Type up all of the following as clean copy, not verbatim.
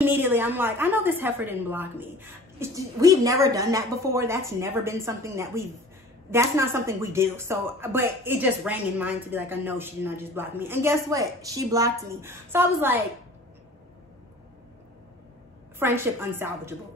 Immediately, I'm like, I know this heifer didn't block me. We've never done that before. That's never been something that that's not something we do. So, but it just rang in mind to be like, I know she did not just block me. And guess what? She blocked me. So I was like, friendship unsalvageable.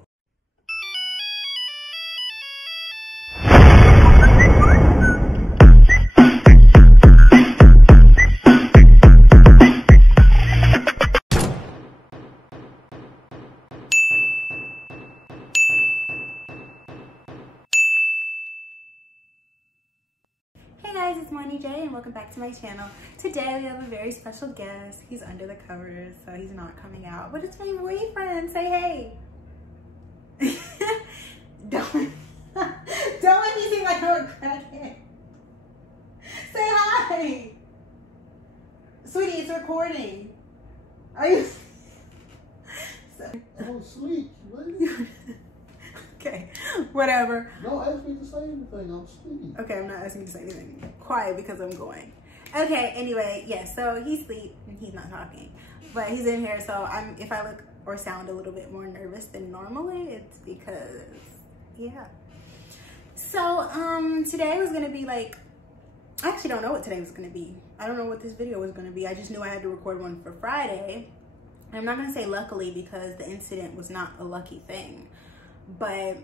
Hey guys, it's Money J and welcome back to my channel. Today we have a very special guest. He's under the covers, so he's not coming out, but it's my boyfriend. Say hey. Don't let me seem like I'm a crackhead. Say hi. Sweetie, it's recording. Are you? Oh, sweet. Okay, whatever. Don't ask me to say anything. I'm sleepy. Okay, I'm not asking you to say anything. Quiet because I'm going. Okay, anyway, yes, so he's asleep and he's not talking. But he's in here, so if I look or sound a little bit more nervous than normally, it's because, yeah. So, today was gonna be like, I actually don't know what today was gonna be. I don't know what this video was gonna be. I just knew I had to record one for Friday. And I'm not gonna say luckily because the incident was not a lucky thing. But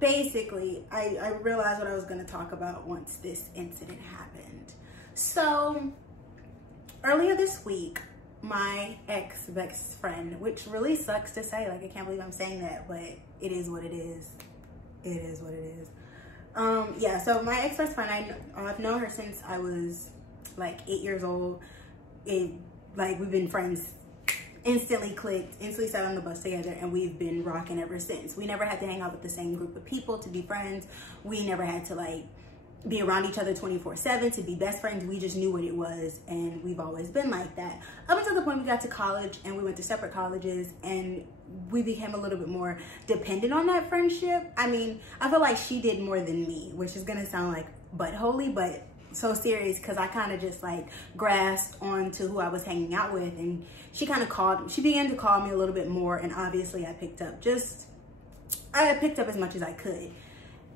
basically, I realized what I was going to talk about once this incident happened. So earlier this week, my ex-best friend, which really sucks to say, like I can't believe I'm saying that, but it is what it is. It is what it is. Yeah, so my ex-best friend, I've known her since I was like 8 years old. We've been friends, instantly clicked, instantly sat on the bus together, and we've been rocking ever since. We never had to hang out with the same group of people to be friends. We never had to like be around each other 24/7 to be best friends. We just knew what it was, and we've always been like that. Up until the point we got to college and we went to separate colleges, and we became a little bit more dependent on that friendship. I mean, I feel like she did more than me, which is gonna sound like buttholy, but so serious because I kind of just like grasped onto who I was hanging out with, and she began to call me a little bit more, and obviously I picked up as much as I could.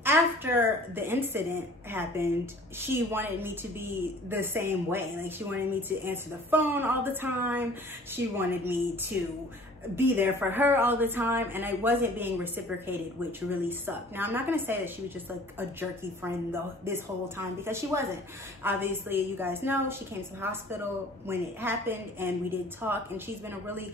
After the incident happened, she wanted me to be the same way. Like, she wanted me to answer the phone all the time. She wanted me to be there for her all the time, and I wasn't being reciprocated, which really sucked. Now, I'm not gonna say that she was just like a jerky friend though this whole time, because she wasn't. Obviously, you guys know she came to the hospital when it happened, and we did talk, and she's been a really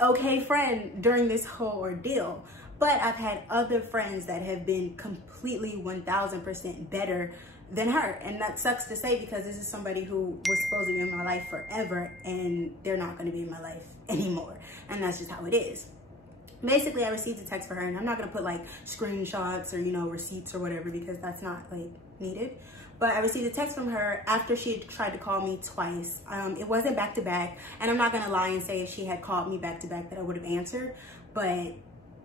okay friend during this whole ordeal. But I've had other friends that have been completely 1000% better than her, and that sucks to say because this is somebody who was supposed to be in my life forever, and they're not going to be in my life anymore, and that's just how it is. Basically, I received a text for her, and I'm not going to put like screenshots or, you know, receipts or whatever, because that's not like needed. But I received a text from her after she had tried to call me twice. It wasn't back to back, and I'm not going to lie and say if she had called me back to back that I would have answered, but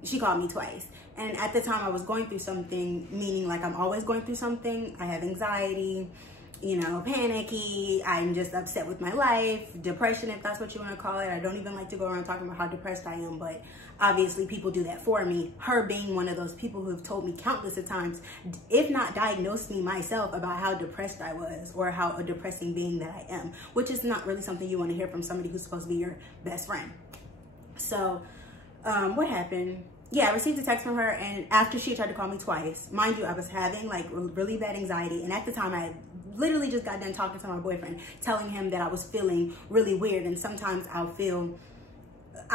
she called me twice. And at the time I was going through something, meaning like I'm always going through something. I have anxiety, you know, panicky. I'm just upset with my life, depression, if that's what you want to call it. I don't even like to go around talking about how depressed I am, but obviously people do that for me. Her being one of those people who have told me countless of times, if not diagnosed me myself, about how depressed I was or how a depressing being that I am, which is not really something you want to hear from somebody who's supposed to be your best friend. So what happened? Yeah, I received a text from her, and after she tried to call me twice, mind you, I was having like really bad anxiety, and at the time I literally just got done talking to my boyfriend, telling him that I was feeling really weird, and sometimes I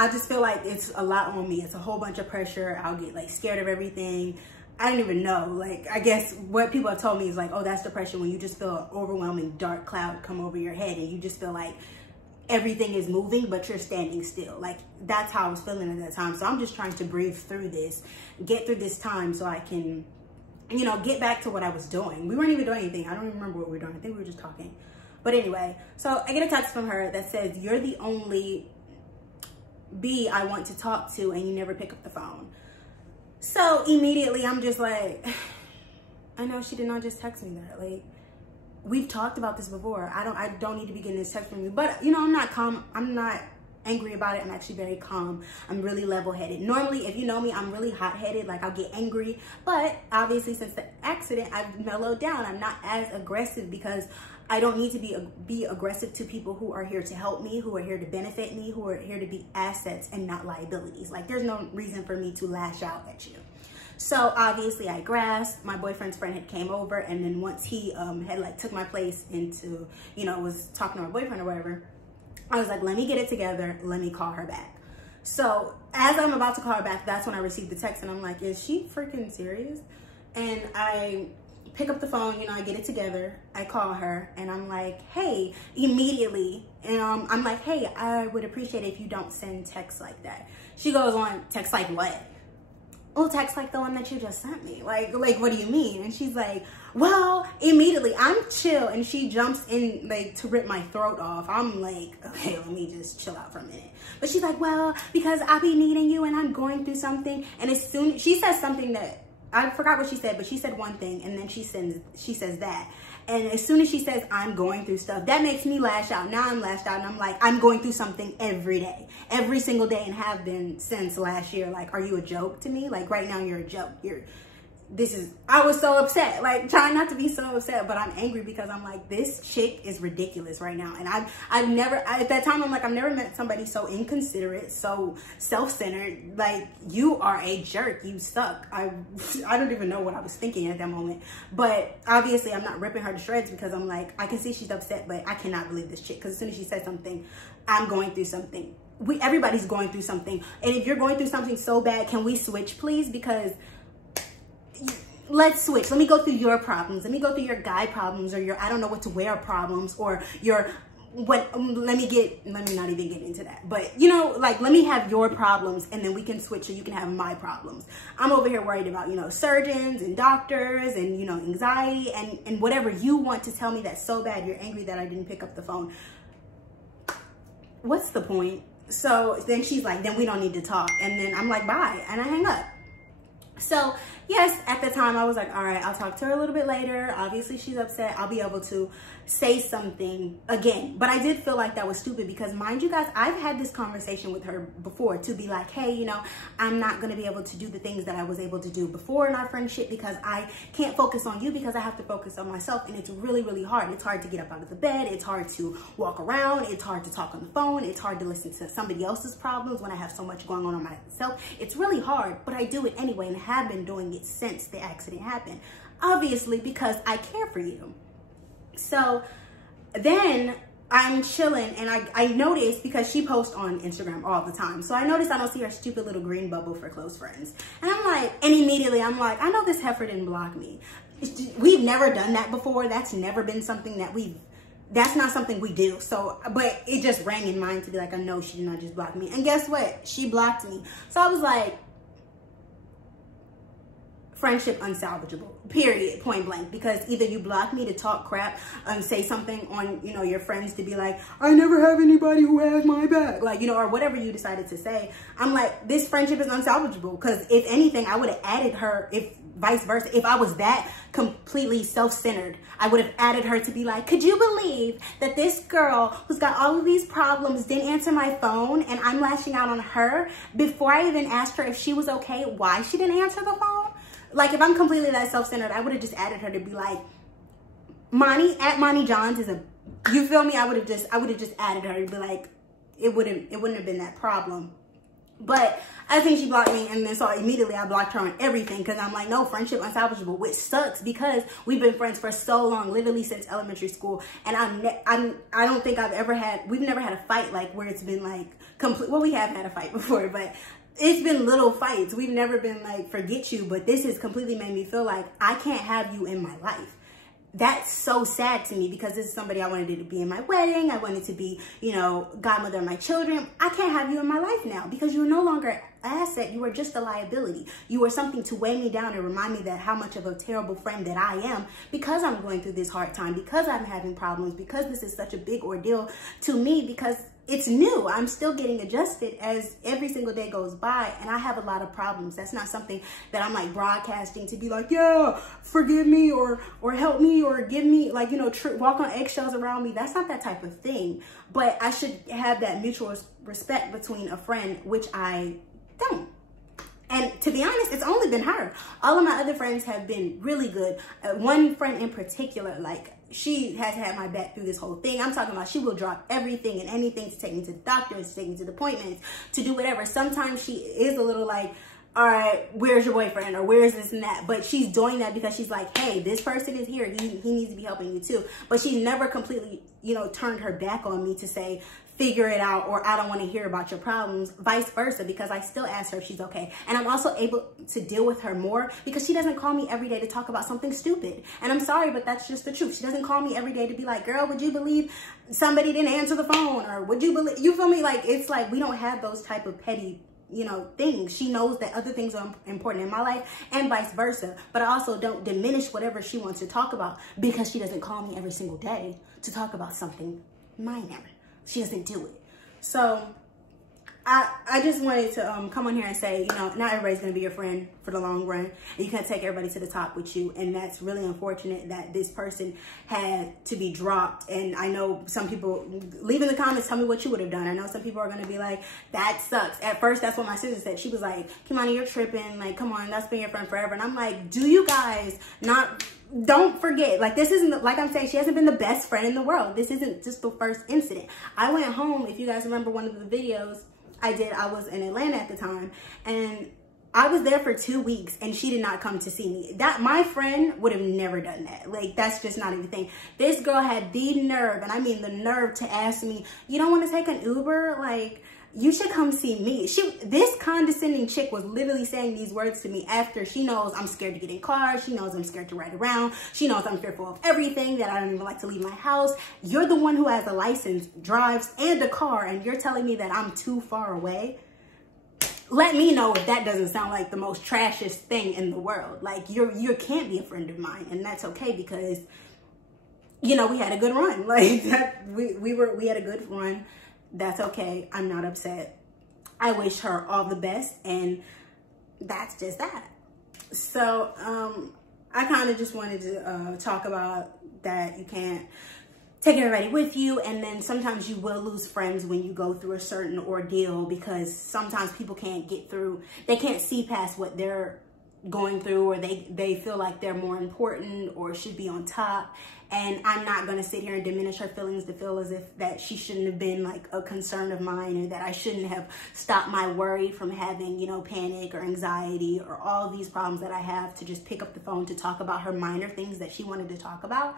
just feel like it's a lot on me. It's a whole bunch of pressure. I'll get like scared of everything. I don't even know. Like, I guess what people have told me is like, oh, that's depression, when you just feel an overwhelming dark cloud come over your head, and you just feel like everything is moving, but you're standing still. Like, that's how I was feeling at that time. So I'm just trying to breathe through this, get through this time so I can, you know, get back to what I was doing. We weren't even doing anything. I don't even remember what we were doing. I think we were just talking. But anyway, so I get a text from her that says, you're the only B I want to talk to, and you never pick up the phone. So immediately I'm just like, I know she did not just text me that. Like, we've talked about this before. I don't need to be getting this text from you. But, you know, I'm not angry about it. I'm actually very calm. I'm really level-headed. Normally, if you know me, I'm really hot-headed. Like, I'll get angry. But obviously, since the accident, I've mellowed down. I'm not as aggressive because I don't need to be aggressive to people who are here to help me, who are here to benefit me, who are here to be assets and not liabilities. Like, there's no reason for me to lash out at you. So obviously I grasped. My boyfriend's friend had came over, and then once he had like took my place into, you know, was talking to my boyfriend or whatever, I was like, let me get it together, let me call her back. So as I'm about to call her back, that's when I received the text, and I'm like, is she freaking serious? And I pick up the phone, you know, I get it together, I call her, and I'm like, hey, immediately, and I'm like, hey, I would appreciate it if you don't send texts like that. She goes on, text like what? Oh, text like the one that you just sent me. Like, what do you mean? And she's like, well, immediately, I'm chill. And she jumps in, like, to rip my throat off. I'm like, okay, let me just chill out for a minute. But she's like, well, because I be needing you and I'm going through something. And as soon, she says something that, I forgot what she said, but she said one thing, and then she says that. And as soon as she says, I'm going through stuff, that makes me lash out. Now I'm lashed out, and I'm like, I'm going through something every day, every single day, and have been since last year. Like, are you a joke to me? Like, right now you're a joke. I was so upset, like, trying not to be so upset, but I'm angry because I'm like, this chick is ridiculous right now. And at that time, I'm like, I've never met somebody so inconsiderate, so self-centered. Like, you are a jerk. You suck. I don't even know what I was thinking at that moment. But obviously, I'm not ripping her to shreds because I'm like, I can see she's upset, but I cannot believe this chick. Because as soon as she said something, I'm going through something. Everybody's going through something. And if you're going through something so bad, can we switch, please? Because let's switch. Let me go through your problems. Let me go through your guy problems, or your I don't know what to wear problems, or your let me not even get into that. But, you know, like, let me have your problems, and then we can switch so you can have my problems. I'm over here worried about, you know, surgeons and doctors and, you know, anxiety and whatever you want to tell me that's so bad you're angry that I didn't pick up the phone. What's the point? So then she's like, then we don't need to talk. And then I'm like, bye. And I hang up. So yes, at the time I was like, all right, I'll talk to her a little bit later. Obviously she's upset. I'll be able to say something again. But I did feel like that was stupid because, mind you guys, I've had this conversation with her before to be like, hey, you know, I'm not going to be able to do the things that I was able to do before in our friendship because I can't focus on you because I have to focus on myself. And it's really, really hard. It's hard to get up out of the bed. It's hard to walk around. It's hard to talk on the phone. It's hard to listen to somebody else's problems when I have so much going on myself. It's really hard, but I do it anyway and have been doing it since the accident happened. Obviously, because I care for you. So then I'm chilling, and I noticed, because she posts on Instagram all the time, so I noticed I don't see her stupid little green bubble for close friends. And I'm like, and immediately I'm like, I know this heifer didn't block me. We've never done that before. That's never been something that that's not something we do. So, but it just rang in mind to be like, I know she did not just block me. And guess what? She blocked me. So I was like, friendship unsalvageable, period, point blank. Because either you block me to talk crap and say something on, you know, your friends to be like, I never have anybody who has my back, like, you know, or whatever you decided to say. I'm like, this friendship is unsalvageable. Because if anything, I would have added her, if vice versa. If I was that completely self-centered, I would have added her to be like, could you believe that this girl who's got all of these problems didn't answer my phone, and I'm lashing out on her before I even asked her if she was okay, why she didn't answer the phone? Like, if I'm completely that self-centered, I would have just added her to be like, Monty Johns is a, you feel me? I would have just added her to be like, it wouldn't have been that problem. But I think she blocked me, and then so immediately I blocked her on everything because I'm like, no, friendship unsalvageable, which sucks because we've been friends for so long, literally since elementary school, and I don't think we've never had a fight like where it's been like complete. Well, we have had a fight before, but it's been little fights. We've never been like, forget you, but this has completely made me feel like I can't have you in my life. That's so sad to me because this is somebody I wanted to be in my wedding. I wanted to be, you know, godmother of my children. I can't have you in my life now because you're no longer an asset. You are just a liability. You are something to weigh me down and remind me that how much of a terrible friend that I am because I'm going through this hard time, because I'm having problems, because this is such a big ordeal to me, because it's new. I'm still getting adjusted as every single day goes by, and I have a lot of problems. That's not something that I'm like broadcasting to be like, yeah, forgive me or help me or give me, like, you know, walk on eggshells around me. That's not that type of thing. But I should have that mutual respect between a friend, which I don't. And to be honest, it's only been her. All of my other friends have been really good. One friend in particular, like, she has had my back through this whole thing. I'm talking about she will drop everything and anything to take me to the doctors, to take me to the appointments, to do whatever. Sometimes she is a little like, all right, where's your boyfriend, or where's this and that? But she's doing that because she's like, hey, this person is here. He needs to be helping you too. But she's never completely, you know, turned her back on me to say, figure it out, or I don't want to hear about your problems, vice versa, because I still ask her if she's okay. And I'm also able to deal with her more because she doesn't call me every day to talk about something stupid. And I'm sorry, but that's just the truth. She doesn't call me every day to be like, girl, would you believe somebody didn't answer the phone? Or would you believe, you feel me? Like, it's like, we don't have those type of petty, you know, things. She knows that other things are important in my life and vice versa. But I also don't diminish whatever she wants to talk about because she doesn't call me every single day to talk about something minor. She doesn't do it. So I just wanted to come on here and say, you know, not everybody's going to be your friend for the long run. And you can't take everybody to the top with you. And that's really unfortunate that this person had to be dropped. And I know some people, leave in the comments, tell me what you would have done. I know some people are going to be like, that sucks. At first, that's what my sister said. She was like, Kimani, you're tripping. Like, come on, that's been your friend forever. And I'm like, do you guys not... Don't forget, like, this isn't, like I'm saying, she hasn't been the best friend in the world. This isn't just the first incident. I went home, if you guys remember one of the videos I did, I was in Atlanta at the time, and I was there for 2 weeks, and she did not come to see me. That, my friend would have never done that. Like, that's just not anything. This girl had the nerve, and I mean the nerve, to ask me, you don't want to take an Uber? Like, you should come see me. This condescending chick was literally saying these words to me after she knows I'm scared to get in cars. She knows I'm scared to ride around. She knows I'm fearful of everything, that I don't even like to leave my house. You're the one who has a license, drives, and a car, and you're telling me that I'm too far away? Let me know if that doesn't sound like the most trashiest thing in the world. Like, you can't be a friend of mine, and that's okay because, you know, we had a good run. Like, that, we had a good run. That's okay. I'm not upset. I wish her all the best, and that's just that. So I kind of just wanted to talk about that. You can't take everybody with you, and then sometimes you will lose friends when you go through a certain ordeal, because sometimes people can't get through, they can't see past what they're going through, or they feel like they're more important or should be on top. And I'm not going to sit here and diminish her feelings to feel as if that she shouldn't have been like a concern of mine, or that I shouldn't have stopped my worry from having, you know, panic or anxiety or all these problems that I have, to just pick up the phone to talk about her minor things that she wanted to talk about.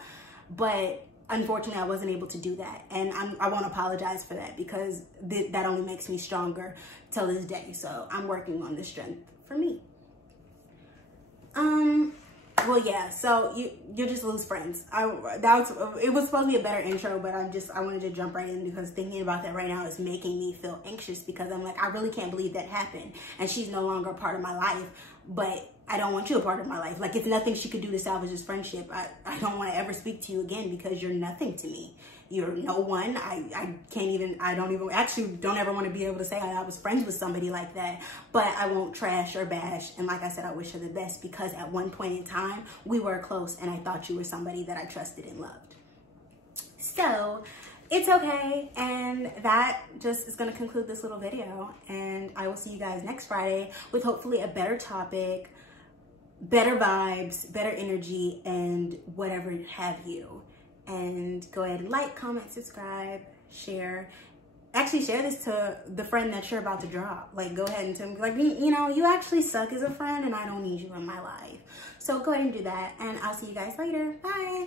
But unfortunately, I wasn't able to do that. And I won't apologize for that, because that only makes me stronger till this day. So I'm working on the strength for me. Well, yeah, so you just lose friends. It was supposed to be a better intro, but I wanted to jump right in, because thinking about that right now is making me feel anxious, because I'm like, I really can't believe that happened, and she's no longer a part of my life. But I don't want you a part of my life. Like, it's nothing she could do to salvage this friendship. I don't want to ever speak to you again, because you're nothing to me. You're no one. I don't ever want to be able to say I was friends with somebody like that. But I won't trash or bash. And like I said, I wish her the best, because at one point in time, we were close, and I thought you were somebody that I trusted and loved. So it's okay. And that just is going to conclude this little video. And I will see you guys next Friday with hopefully a better topic, better vibes, better energy, and whatever have you. And go ahead and like, comment, subscribe, share. Actually, share this to the friend that you're about to drop. Like, go ahead and tell me, like, you know, you actually suck as a friend, and I don't need you in my life. So go ahead and do that, and I'll see you guys later. Bye.